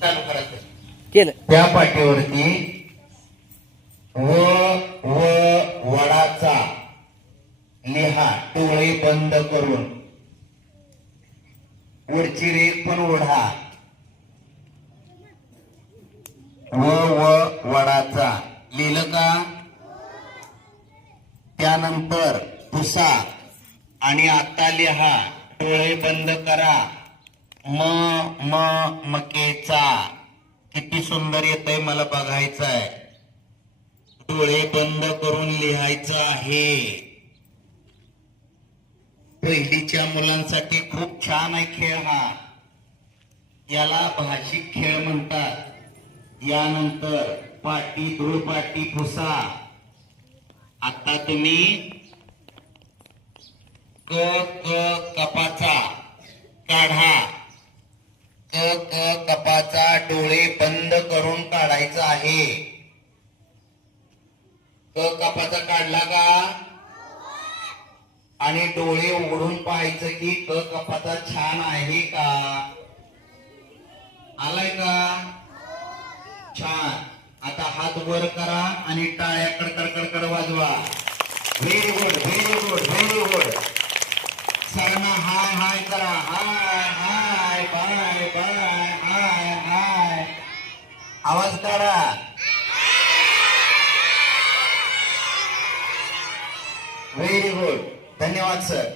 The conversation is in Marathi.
चालू करायचं केलं. त्या पाठीवरती वडाचा लिहा डोळे बंद करून वरची रेख पण ओढा वडाचा लिहिलं का? त्यानंतर पुसा आणि आता लिहा डोळे बंद करा मकेचा. किती सुंदर येतंय मला बघायचं आहे. डोळे बंद करून लिहायचं आहे. पहिलीच्या मुलांसाठी खूप छान आहे खेळ हा. याला भाषिक खेळ म्हणतात. यानंतर पाटी धूळपाटी पुसा. आता तुम्ही कपाचा काढा. कपाचा डोळे बंद करून काढायचा आहे. कपाचा काढला का? आणि डोळे उघडून पाहायचं की कपाचा छान आहे का? आलाय का? छान. आता हात वर करा आणि टाळ्या कडकड वाजवा. Very good, very good, very good. सरांना हाय हाय करा. हाय हाय बाय बाय हाय हाय. आवाज करा. Very good. धन्यवाद सर.